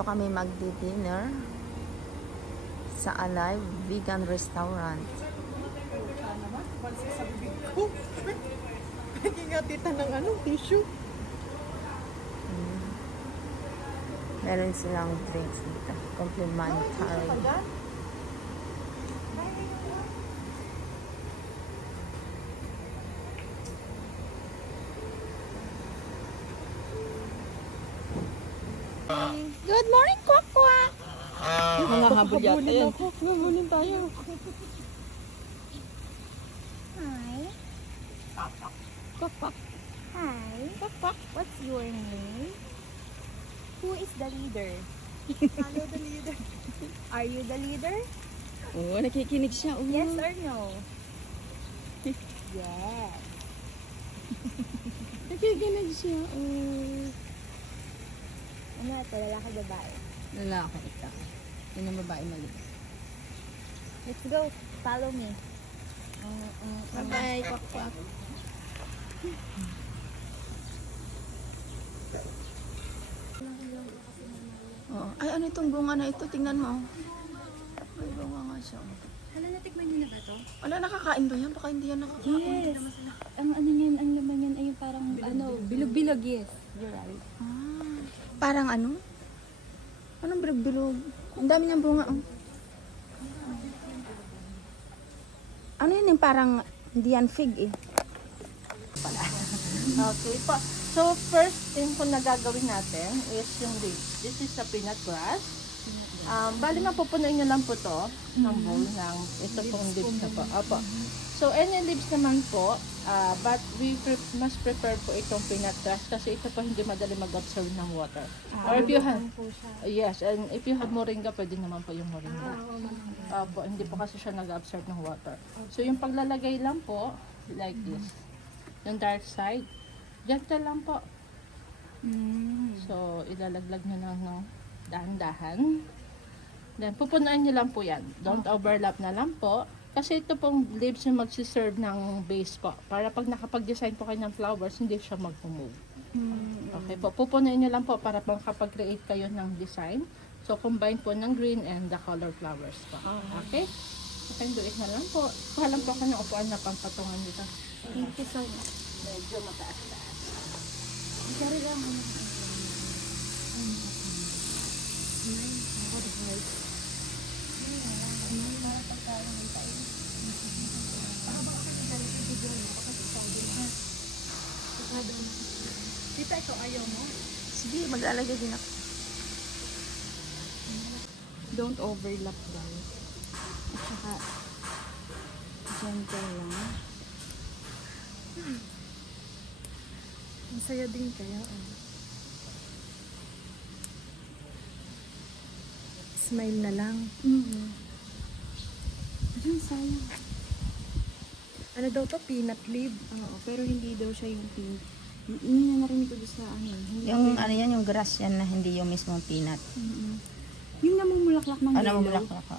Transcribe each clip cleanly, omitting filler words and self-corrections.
Dito kami magdi-dinner sa Alive Vegan Restaurant. Sa bibig ko. Nagingatitan ng tissue. Meron silang drinks dito. Complimentary. Good morning, Kwak Kwak! Mga habol yata yan. Habulin tayo. Hi. Kwak, kwak. Hi. Kwak, kwak. What's your name? Who is the leader? Follow the leader. Are you the leader? Oo, nakikinig siya. Yes or no? Yes. Nakikinig siya. Ano ito? Lalaki babae? Lalaki ito. Yun ang babae mali. Let's go. Follow me. Bye-bye. Kwak, kwak. Oh. Ay, ano itong bunga na ito? Tingnan mo. Ay, bunga nga siya. Hala, natikman niyo na ba ito? Wala, nakakain ba yan? Baka hindi yan nakakain. Yes. Ang ano niyan, ang laman niyan ay yung parang bilog-bilog, yes. You're right. Parang ano? Anong bilog-bilog? Ang dami niyang bunga. Oh. Ano yun yung parang hindi yan fig eh. Okay po. So, first thing po na gagawin natin is yung leaves. This is a peanut grass. Bali mapupunuin nyo lang po to ng bowl ng ito pong leaves na po. Opo. So, any leaves naman po, but we must prefer po itong peanut grass kasi ito po hindi madali mag-absorb ng water. Or if you have, yes, and if you have moringa, pwede naman po yung moringa. Opo, hindi po kasi siya nag-absorb ng water. So, yung paglalagay lang po, like this. Yung dark side, gentle lang po. So, ilalaglag nyo lang ng dahan-dahan. Then, pupunuan nyo lang po yan. Don't overlap na lang po. Kasi ito pong leaves yung magsiserve ng base po. Para pag nakapag-design po kayo ng flowers, hindi siya mag-move. Okay po. Pupunuan nyo lang po para makapag-create kayo ng design. So, combine po ng green and the color flowers po. Okay? Okay, do it na lang po. Kuha lang po ka ng upuan na pampatungan dito. Thank you so much. Medyo mataas-taas. Sorry lang. Tita, ikaw ayaw mo? Sige, maglalagay din ako. Don't overlap guys. At saka, gentle lang. Masaya din kayo. Smile na lang. Diyan, sayang. Ano daw to? Peanut leaf? Oo, pero hindi daw siya yung pink. Yun na narinig ko doon sa ano. Yung ano yan, yung grass yan na hindi yung mismong peanut. Yung namumulaklak ng Ano yellow. mamulaklak ka?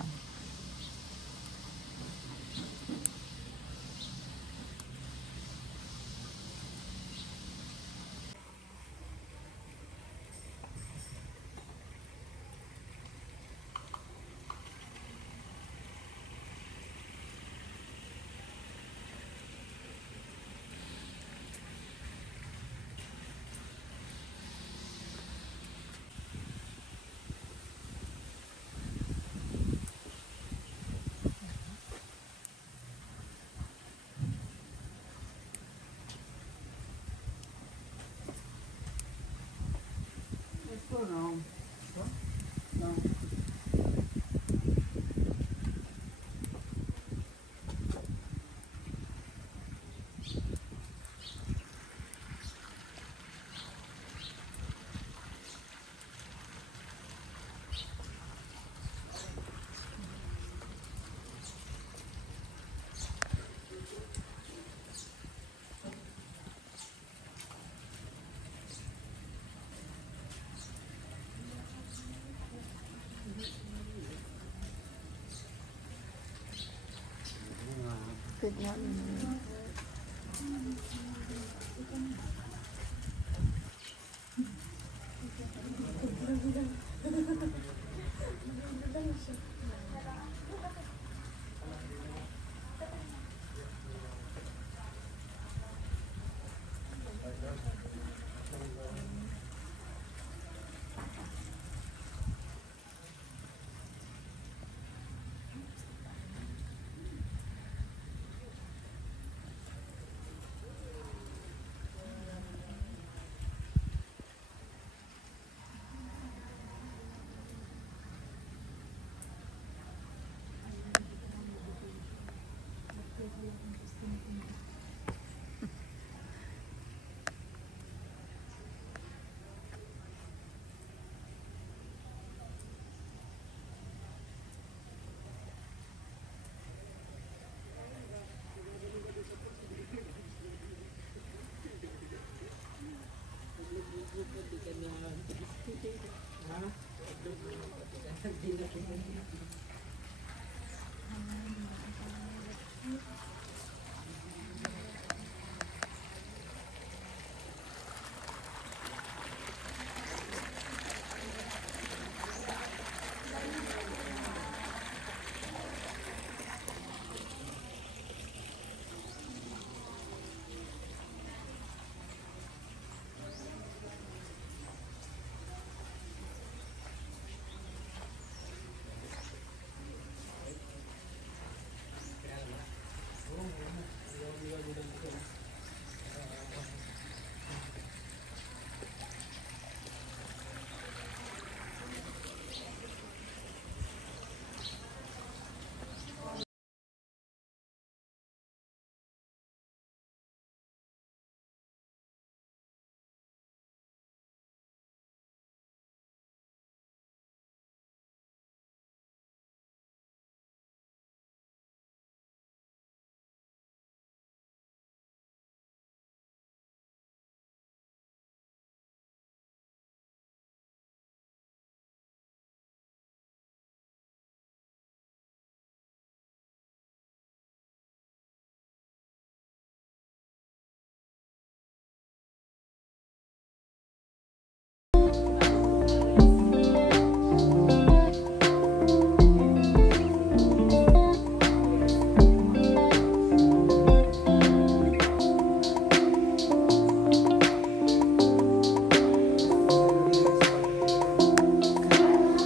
Good morning.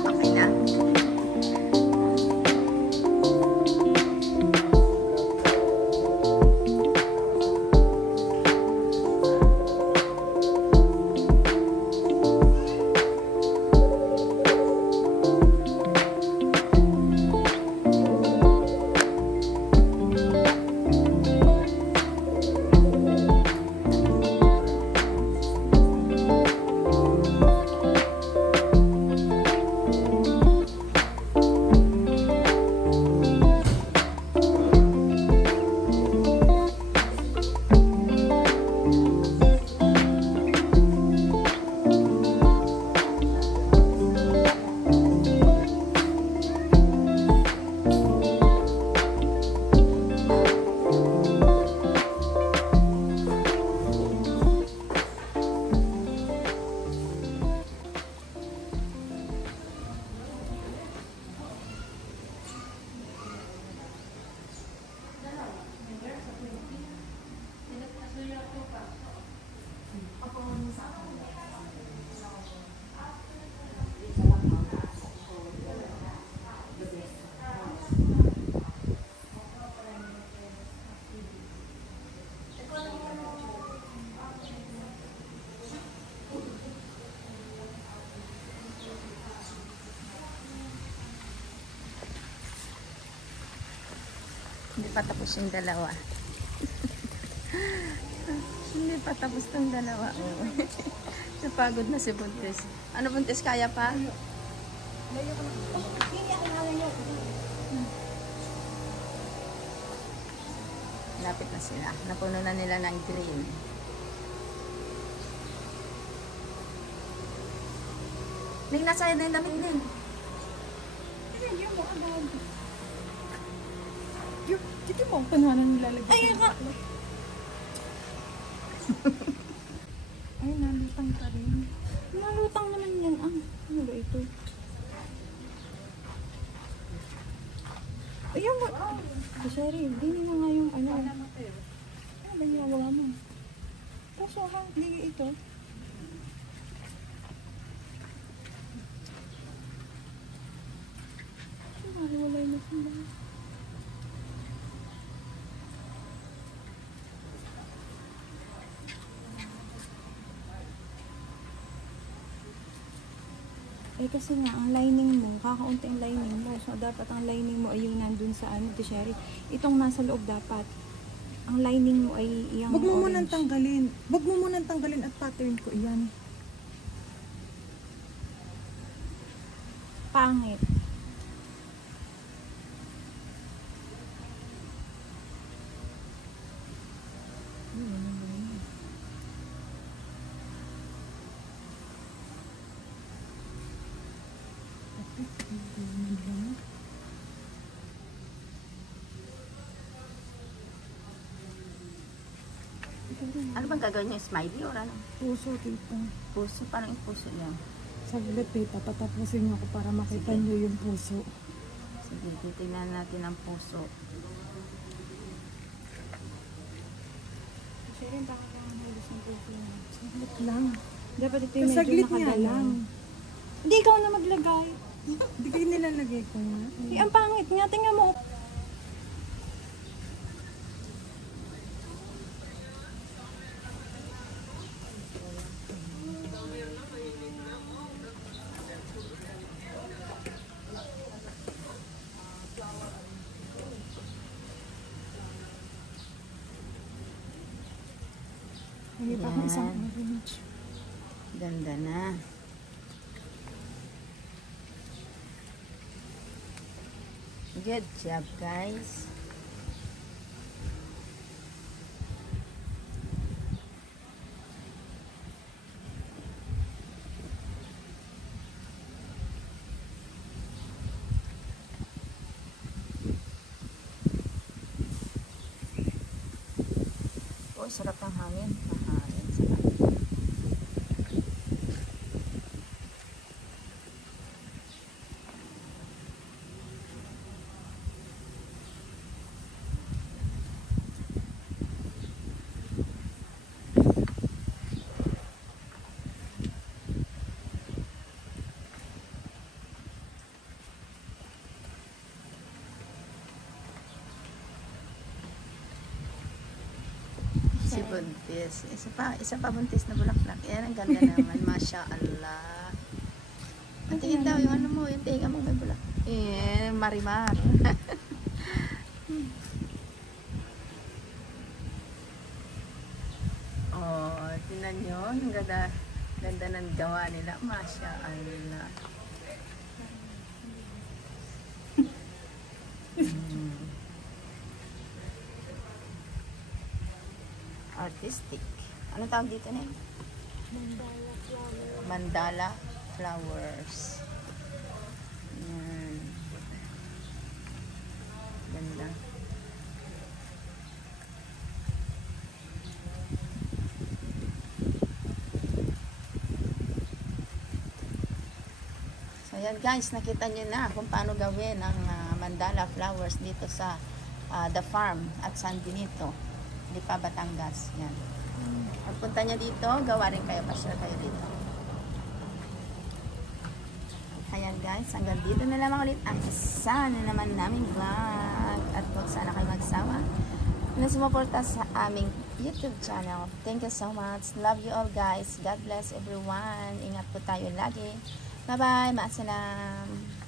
Okay na. Hindi pa tapos yung dalawa. Hindi pa tapos yung dalawa. Oh. Napagod na si Buntis. Ano Buntis, kaya pa? Lapit na sila. Napuno na nila ng green. Ning, nasa na yung damit din. Dito mo, panahanan nilalagay. Ay, ka! Ay, nalutang ka rin. Nalutang naman yan. Ano ba ito? Sherry, hindi na nga yung ano. Ano ba ginagawa mo? Kaso hindi ito. Wala na sila. Eh kasi nga, ang lining mo, kakaunti ang lining mo. So, dapat ang lining mo ay yung nandun sa ano, Sherry. Itong nasa loob dapat. Ang lining mo ay yung Wag mo munang orange. tanggalin. Wag mo munang tanggalin at pattern ko iyan. Pangit. Ano bang gagawin niya? Smiley or ano? Puso, tita. Puso? Parang yung puso niya. Saglit, tita. Patapusin niyo ako para makita niyo yung puso. Sige, titignan natin ang puso. Sherry, bakit ang halos ng puso mo? Saglit lang. Dapat ito yung medyo Saglit nga nakaganon. lang. Hindi, ikaw na maglagay. Hindi kayo nilalagay ko nga. Eh, ang pangit nga. Tingnan mo. Hindi pa ako Yan. isang orange. Ganda na. Good job, guys. Oh, sarap ng hangin. Mahangin. Sarap. Si buntis. Isa pa buntis na bulaklak. Yan, ang ganda naman. Masya Allah. Tingin daw yung ano mo, yung tenga mo may bulak. Eh, marimar. Oh, tingnan nyo. Ang ganda, ganda ng gawa nila. Masya Allah. Artistic. Ano tawag dito na yun? Mandala flowers. Yan. Ganda. So yan guys, nakita nyo na kung paano gawin ang mandala flowers dito sa The Farm at San Benito. Lipa, Batangas. Yan. Pagpunta nyo dito, gawa rin kayo, pasyal kayo dito. Ayan guys, hanggang dito na lamang ulit ang isa na naman naming vlog. At huwag sana kayo magsawa na sumuporta sa aming YouTube channel. Thank you so much. Love you all guys. God bless everyone. Ingat po tayo lagi. Bye-bye. Maasalam.